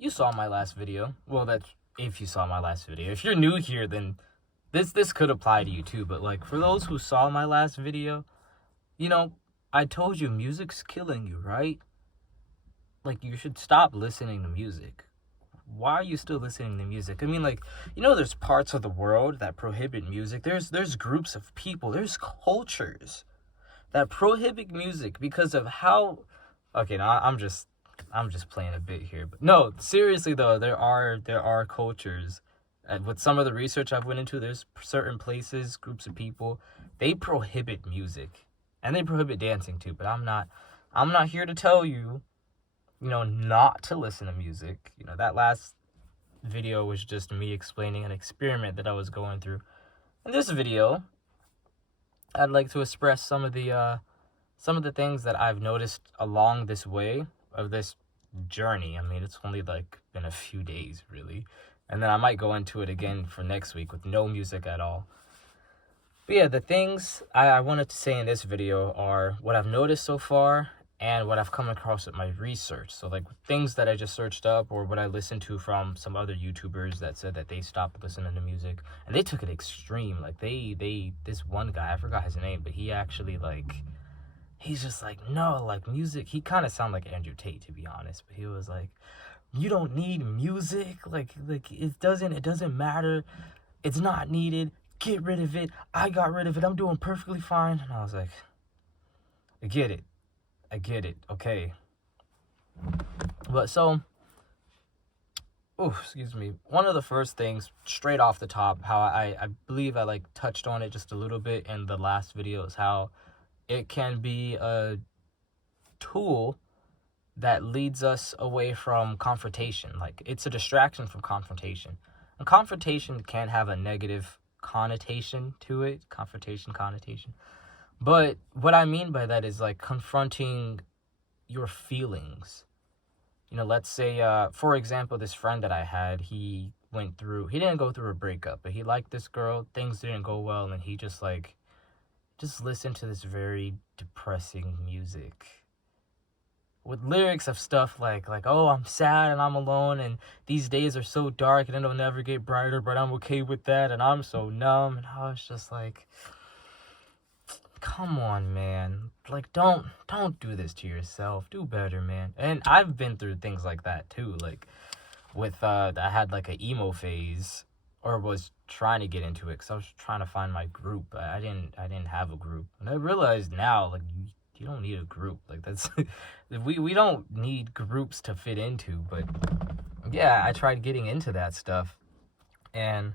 you saw my last video. Well, that's if you saw my last video. If you're new here, then this could apply to you too. But like for those who saw my last video, I told you music's killing you, right? Like you should stop listening to music. Why are you still listening to music? I mean, like, there's parts of the world that prohibit music. There's groups of people, there's cultures that prohibit music because of how. Okay, now I'm just playing a bit here, but no, seriously though, there are cultures. With some of the research I've went into, there's certain places, groups of people, they prohibit music, and they prohibit dancing too. But I'm not here to tell you, not to listen to music. That last video was just me explaining an experiment that I was going through. In this video, I'd like to express some of the things that I've noticed along this way of this journey. I mean, it's only like been a few days, really. And then I might go into it again for next week with no music at all. But yeah, the things I wanted to say in this video are what I've noticed so far and what I've come across with my research. So like things that I just searched up or what I listened to from some other YouTubers that said that they stopped listening to music. And they took it extreme. Like this one guy, I forgot his name, but he actually he's just like, no, like music. He kind of sounded like Andrew Tate, to be honest. But he was like, you don't need music. Like it doesn't matter. It's not needed. Get rid of it. I got rid of it. I'm doing perfectly fine. And I was like, I get it. Okay. But so, excuse me. One of the first things straight off the top, how I believe I touched on it just a little bit in the last video, is how it can be a tool that leads us away from confrontation. Like, it's a distraction from confrontation. And confrontation can have a negative connotation to it. Connotation. But what I mean by that is, like, confronting your feelings. Let's say, for example, this friend that I had, he didn't go through a breakup, but he liked this girl. Things didn't go well, and he just listened to this very depressing music with lyrics of stuff like, oh, I'm sad and I'm alone and these days are so dark and it'll never get brighter, but I'm okay with that and I'm so numb. And I was just like, come on, man. Like, don't do this to yourself. Do better, man. And I've been through things like that too. Like with I had like an emo phase, or was trying to get into it because I was trying to find my group. I didn't have a group, and I realized now, like, you don't need a group. Like, that's we don't need groups to fit into. But yeah, I tried getting into that stuff, and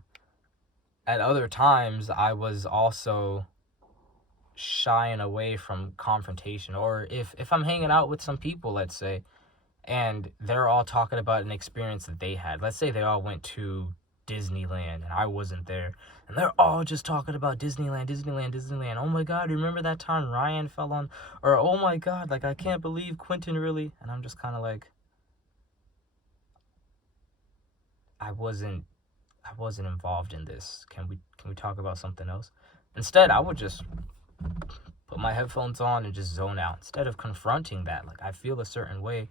at other times I was also shying away from confrontation. Or if I'm hanging out with some people, let's say, and they're all talking about an experience that they had. Let's say they all went to Disneyland and I wasn't there, and they're all just talking about Disneyland. Oh my god, remember that time Ryan fell on, or oh my god, like, I can't believe Quentin really. And I'm just kind of like, I wasn't involved in this. Can we talk about something else? Instead, I would just put my headphones on and just zone out instead of confronting that. Like, I feel a certain way,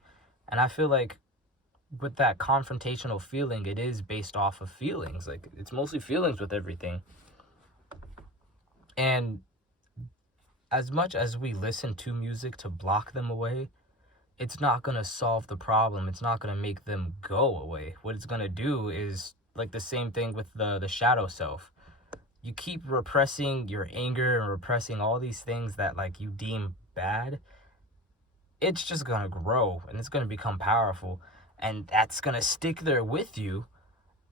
and I feel like with that confrontational feeling, it is based off of feelings. Like, it's mostly feelings with everything. And as much as we listen to music to block them away, it's not going to solve the problem. It's not going to make them go away. What it's going to do is, like, the same thing with the shadow self. You keep repressing your anger and repressing all these things that, like, you deem bad. It's just going to grow, and it's going to become powerful. And that's going to stick there with you.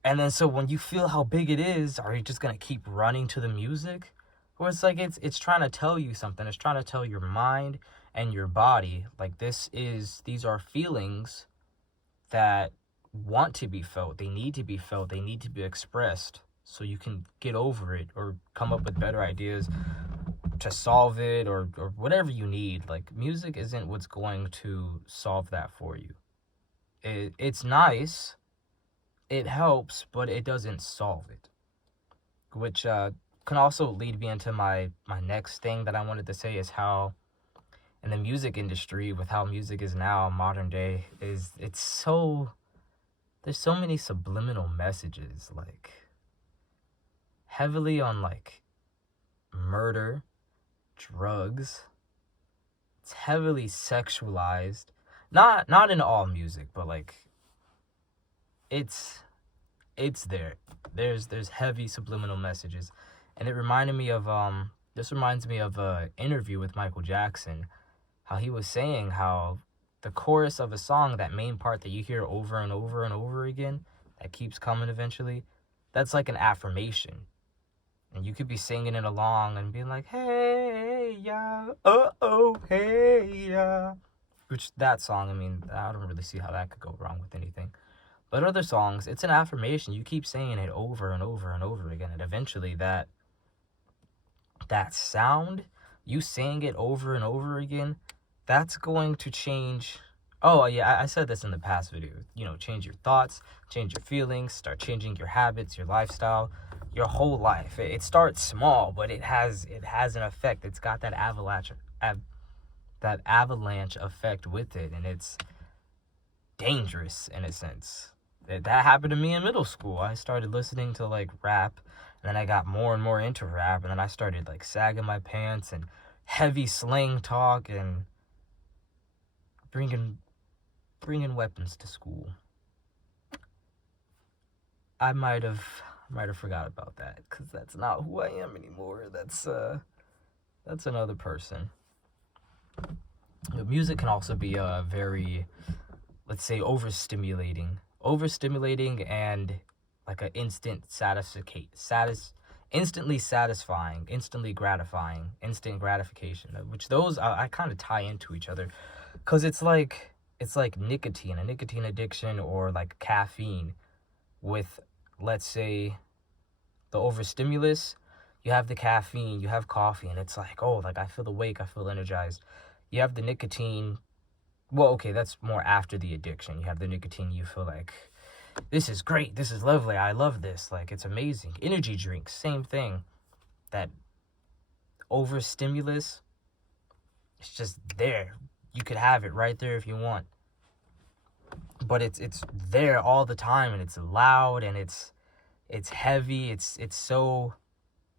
And then so when you feel how big it is, are you just going to keep running to the music? Or it's like it's trying to tell you something. It's trying to tell your mind and your body, like, these are feelings that want to be felt. They need to be felt. They need to be expressed so you can get over it or come up with better ideas to solve it, or whatever you need. Like, music isn't what's going to solve that for you. It's nice, it helps, but it doesn't solve it. Which can also lead me into my next thing that I wanted to say, is how in the music industry, with how music is now, modern day, it's so there's so many subliminal messages, like heavily on like murder, drugs. It's heavily sexualized. Not in all music, but like it's there. There's heavy subliminal messages. And it reminded me of this reminds me of an interview with Michael Jackson, how he was saying how the chorus of a song, that main part that you hear over and over and over again, that keeps coming eventually, that's like an affirmation. And you could be singing it along and being like, hey, yeah, oh, hey, yeah. Which, that song, I mean, I don't really see how that could go wrong with anything. But other songs, it's an affirmation. You keep saying it over and over and over again. And eventually that sound, you saying it over and over again, that's going to change. Oh, yeah, I said this in the past video. You know, change your thoughts, change your feelings, start changing your habits, your lifestyle, your whole life. It starts small, but it has an effect. It's got that avalanche effect with it, and it's dangerous in a sense. That happened to me in middle school. I started listening to like rap, and then I got more and more into rap, and then I started like sagging my pants and heavy slang talk and bringing weapons to school. I might have forgot about that, because that's not who I am anymore. That's another person. Music can also be very, let's say, overstimulating and like an instantly satisfying, instantly gratifying, instant gratification, which those I kind of tie into each other, because it's like nicotine, a nicotine addiction, or like caffeine with, let's say, the overstimulus. You have the caffeine, you have coffee, and it's like, oh, like I feel awake, I feel energized. You have the nicotine. Well, okay, that's more after the addiction. You have the nicotine, you feel like, this is great, this is lovely, I love this, like, it's amazing. Energy drinks, same thing. That overstimulus, it's just there. You could have it right there if you want. But it's there all the time, and it's loud, and it's heavy, it's so,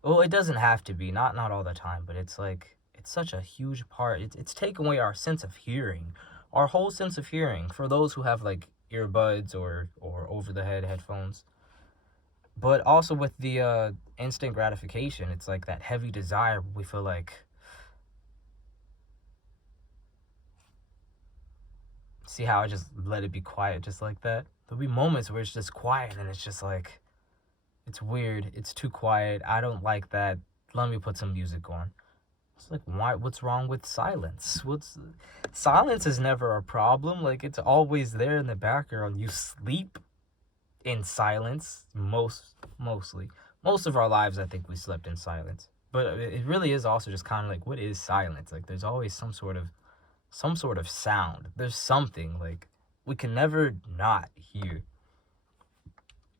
well, it doesn't have to be, not all the time, but it's like, it's such a huge part. It's taken away our sense of hearing, our whole sense of hearing, for those who have like earbuds or over the head headphones. But also with the instant gratification, it's like that heavy desire. We feel like, see how I just let it be quiet just like that? There'll be moments where it's just quiet, and it's just like, it's weird, it's too quiet, I don't like that, let me put some music on. It's like, why? What's wrong with silence? Silence is never a problem. Like, it's always there in the background. You sleep in silence mostly. Most of our lives, I think we slept in silence. But it really is also just kind of like, what is silence? Like, there's always some sort of sound. There's something, like, we can never not hear.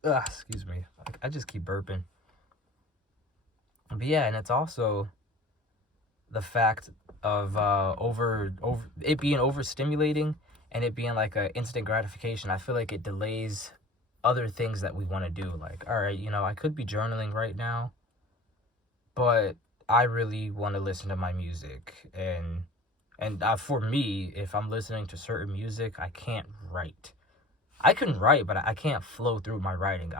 Excuse me. I just keep burping. But yeah, and it's also the fact of it being overstimulating, and it being like a instant gratification. I feel like it delays other things that we want to do. Like, all right, I could be journaling right now, but I really want to listen to my music, and for me, if I'm listening to certain music, I can't write. I can write, but I can't flow through my writing.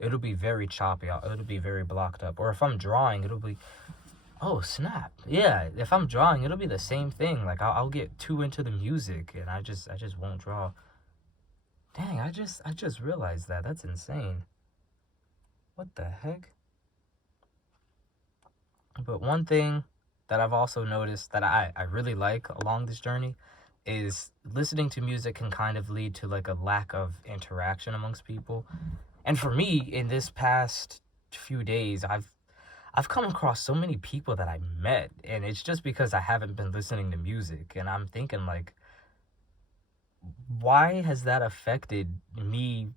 It'll be very choppy. It'll be very blocked up. Or if I'm drawing, it'll be, oh snap, yeah. If I'm drawing, it'll be the same thing. Like, I'll get too into the music, and I just won't draw. Dang, I just realized that. That's insane. What the heck? But one thing that I've also noticed that I really like along this journey is listening to music can kind of lead to like a lack of interaction amongst people. And for me, in this past few days, I've come across so many people that I met, and it's just because I haven't been listening to music. And I'm thinking, like, why has that affected me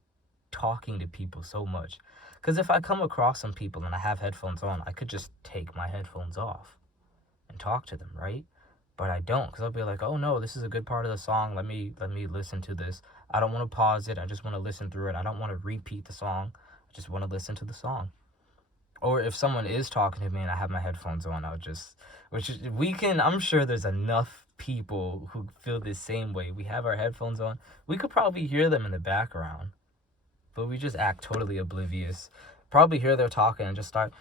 talking to people so much? Because if I come across some people and I have headphones on, I could just take my headphones off and talk to them, right? But I don't, because I'll be like, oh no, this is a good part of the song, let me listen to this. I don't want to pause it. I just want to listen through it. I don't want to repeat the song. I just want to listen to the song. Or if someone is talking to me and I have my headphones on, I'm sure there's enough people who feel the same way. We have our headphones on. We could probably hear them in the background, but we just act totally oblivious. Probably hear they're talking and just start,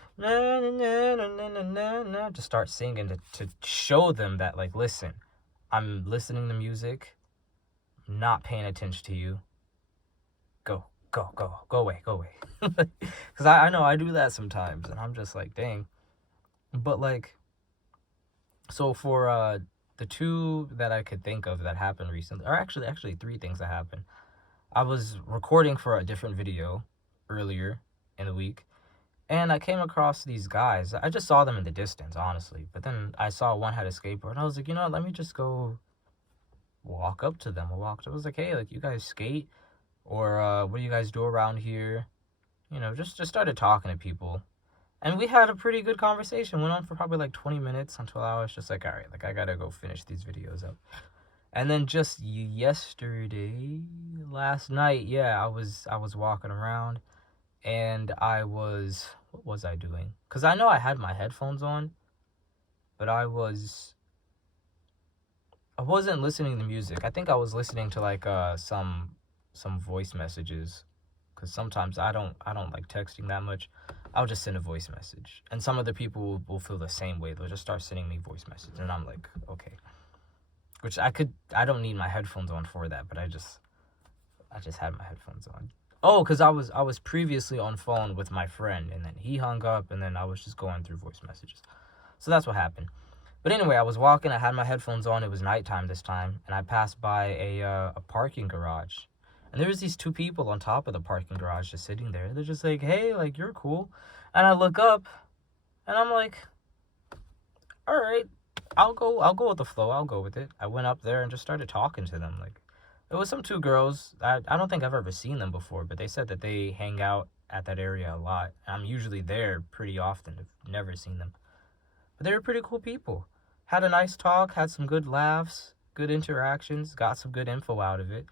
just start singing to show them that, like, listen, I'm listening to music, not paying attention to you. Go away. Because I know I do that sometimes, and I'm just like, dang. But, like, so for the two that I could think of that happened recently, or actually 3 things that happened. I was recording for a different video earlier in the week, and I came across these guys. I just saw them in the distance, honestly. But then I saw one had a skateboard, and I was like, you know what, let me just go walk up to them. I was like, hey, like, you guys skate? Or what do you guys do around here? You know, just started talking to people. And we had a pretty good conversation. Went on for probably like 20 minutes until I was just like, all right, like, I gotta go finish these videos up. And then just last night, yeah, I was walking around, and what was I doing? Because I know I had my headphones on, but I wasn't listening to music. I think I was listening to like some voice messages, because sometimes I don't like texting that much. I'll just send a voice message, and some other people will feel the same way. They'll just start sending me voice messages, and I'm like, okay. Which I don't need my headphones on for that, but I just had my headphones on. Oh, because I was previously on phone with my friend, and then he hung up, and then I was just going through voice messages. So that's what happened. But anyway, I was walking, I had my headphones on, it was nighttime this time, and I passed by a parking garage. And there was these 2 people on top of the parking garage just sitting there. They're just like, hey, like, you're cool. And I look up, and I'm like, all right, I'll go with the flow. I'll go with it. I went up there and just started talking to them. Like, it was some 2 girls. I don't think I've ever seen them before, but they said that they hang out at that area a lot. I'm usually there pretty often. I've never seen them. But they were pretty cool people. Had a nice talk, had some good laughs, good interactions, got some good info out of it.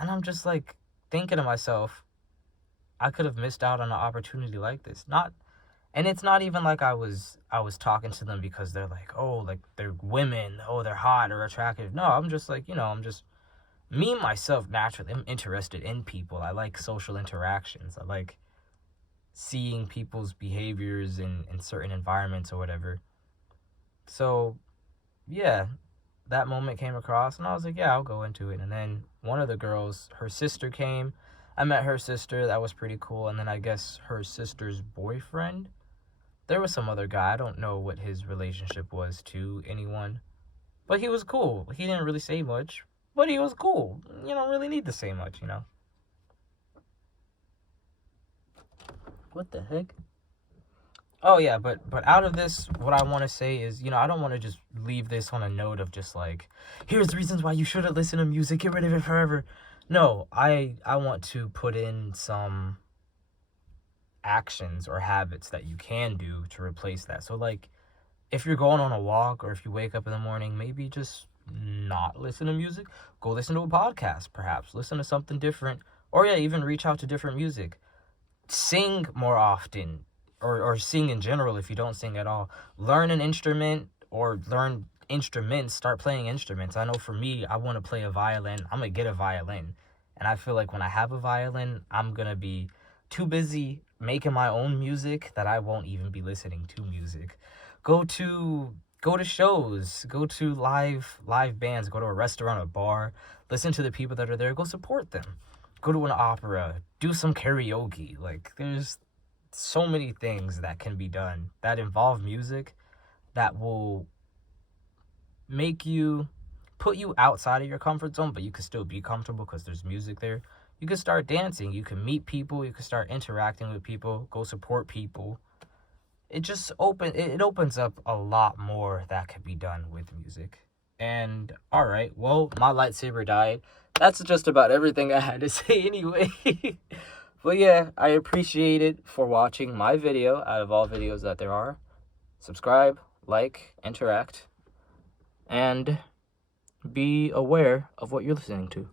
And I'm just like thinking to myself, I could have missed out on an opportunity like this. And it's not even like I was talking to them because they're like, oh, like, they're women, oh, they're hot or attractive. No, I'm just like, me myself, naturally, I'm interested in people. I like social interactions. I like seeing people's behaviors in certain environments or whatever. So, yeah, that moment came across, and I was like, yeah, I'll go into it. And then one of the girls, her sister came. I met her sister. That was pretty cool. And then I guess her sister's boyfriend. There was some other guy. I don't know what his relationship was to anyone, but he was cool. He didn't really say much, but he was cool. You don't really need to say much, What the heck? Oh, yeah, but out of this, what I want to say is, I don't want to just leave this on a note of just like, here's reasons why you shouldn't listen to music, get rid of it forever. No, I want to put in some actions or habits that you can do to replace that. So, like, if you're going on a walk or if you wake up in the morning, maybe just not listen to music. Go listen to a podcast, perhaps. Listen to something different. Or, yeah, even reach out to different music. Sing more often. Or sing in general if you don't sing at all. Learn an instrument or learn instruments. Start playing instruments. I know for me, I want to play a violin. I'm going to get a violin. And I feel like when I have a violin, I'm going to be too busy making my own music that I won't even be listening to music. Go to shows. Go to live bands. Go to a restaurant, a bar. Listen to the people that are there. Go support them. Go to an opera. Do some karaoke. Like, there's so many things that can be done that involve music that will put you outside of your comfort zone, but you can still be comfortable because there's music there. You can start dancing, you can meet people, you can start interacting with people, go support people. It opens up a lot more that can be done with music. And alright, well, my lightsaber died. That's just about everything I had to say anyway. But yeah, I appreciate it for watching my video out of all videos that there are. Subscribe, like, interact, and be aware of what you're listening to.